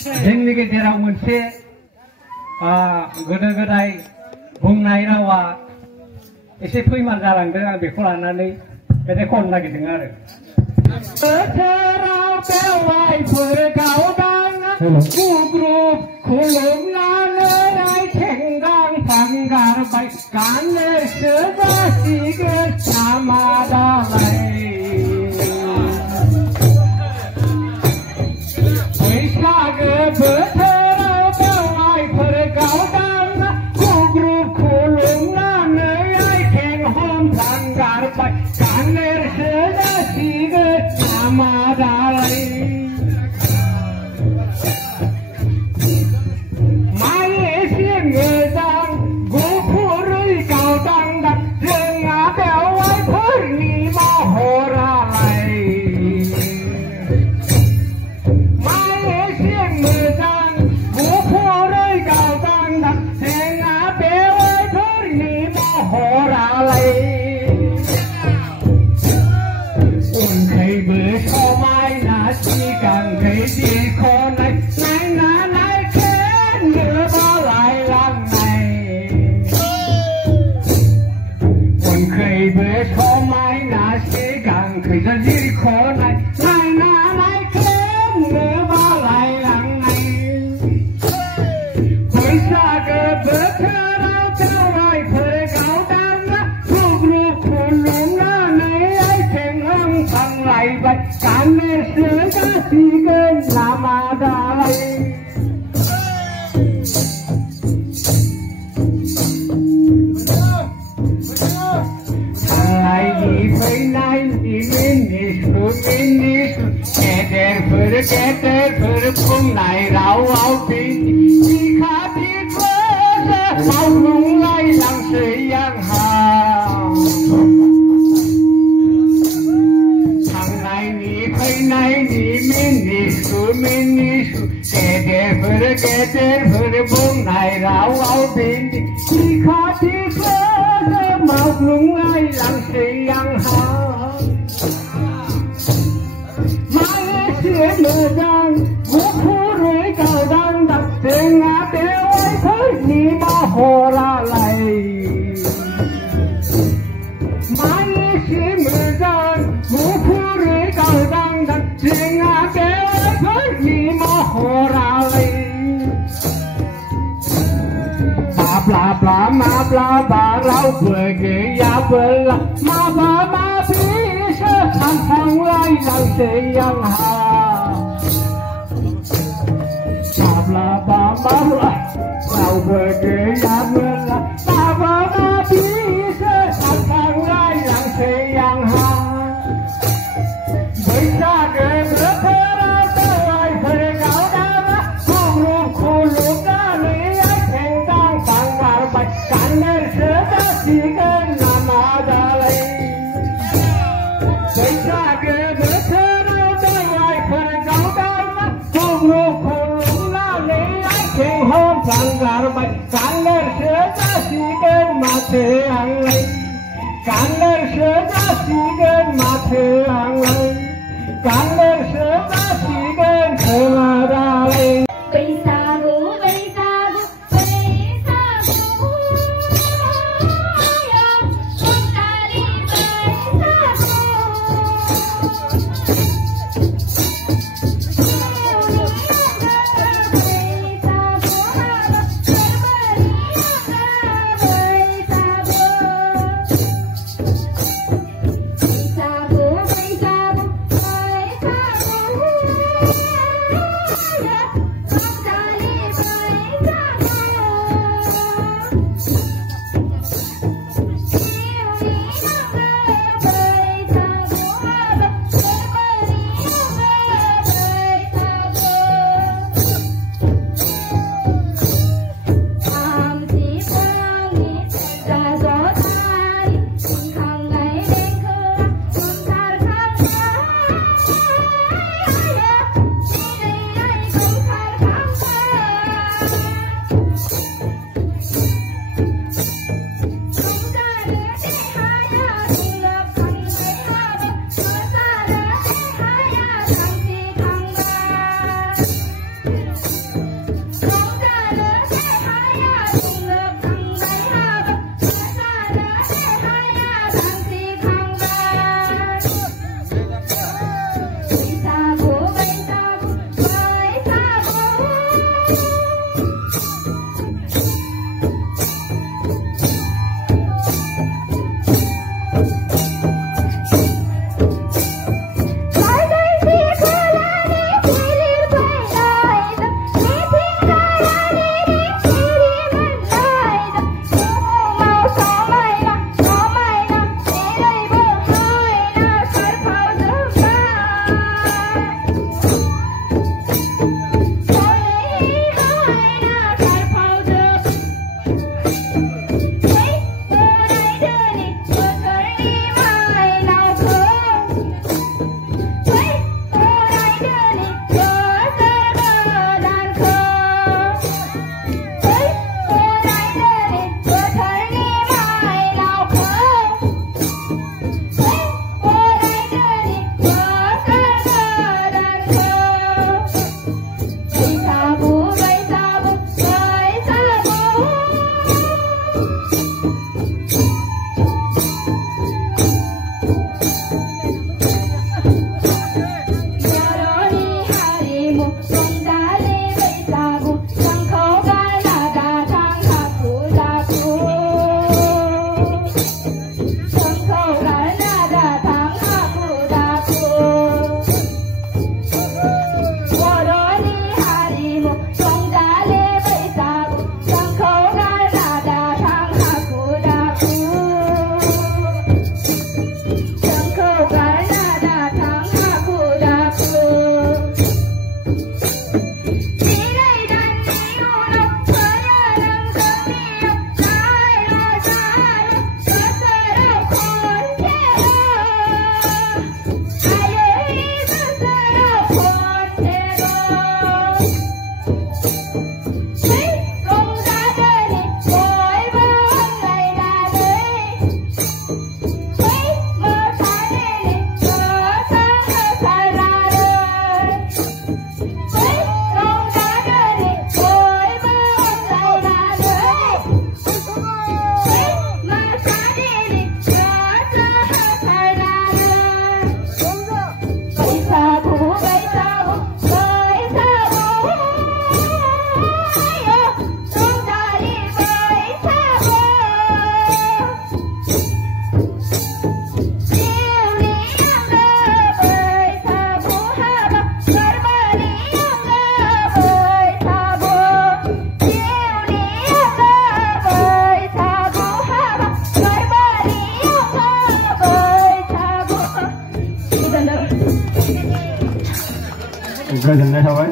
जोंनि गेजेराव मोनसे गोदो गोदाय बुंनाय रावा एसे फैमान जालांदों आं बेखौ लानानै मेथाइ खननो नागिरदों आरो बोथोराव बेवाइफोर गावदां गुग्रुब खुलुमनानै आथिं गांफां गारबाय गाननोसो जासिगोन नामा दालाय बैसागो बोथोराव बेवाइफोर गावदां गुग्रुब खुलुमनानै आथिं हमथां गारबाय गाननोसो जासिगोन नामा दालाय माइ एसे मोजां गुफुरै गावदांदां जोंहा बेवाइफोरनि महरालाय उनखैबो समायना सिगांखै दिख'नाय नायनानै खेननो बालायलांनाय उनखैबो समायना सिगांखैसो दिख'नाय नायनानै खेननो बालायलांनाय बैसागो बोथोराव बेवाइफोर गावदांना गुग्रुब खुलुमनानै थांलायबाय गाननोसो जासिगोन नामा दालाय थांनायनि फैनायनि मिनिस्लु गेदेरफोर बुंनाय रावआव बिखा बिखौसो मावग्लुंलायलांसै आंहा फैनायनि मिनिस्लु गेदेरफोर बुंनाय रावआव बिखा बिखौसो मावग्लुंलायलांसै आंहा माएसे मोजां गुफुरै गावदांदां जोंहा बेवाइफोरनि महरालाय माएसे मोजां गुफुरै गावदांदां जोंहा बेवाइफोरनि महरालाय माब्लाबा रावबो गैयाबोला माबा माबिसो सानफ्लांलायलांसै आंहा माब्लाबा रावबो गैयाबोला माबा माबिसो सानफ्लांलायलांसै आंहा बैसागो बोथोराव बेवाइफोर गावदांना गुग्रुब खुलुमनानै आथिं गांफां गारबाय गाननोसो जासिगोन नामा दालाय बैसागो बोथोराव बेवाइफोर गावदांना गुग्रुब खुलुमनानै आथिं हमथां गारबाय गाननोसो जासिगोन माथो आंलाय गाननोसो जासिगोन माथो आंलाय गाननोसो जासिगोन खोमा दालाय बैसागु बैसागु बैसागु रंजालि गोजोननाय थाबाय।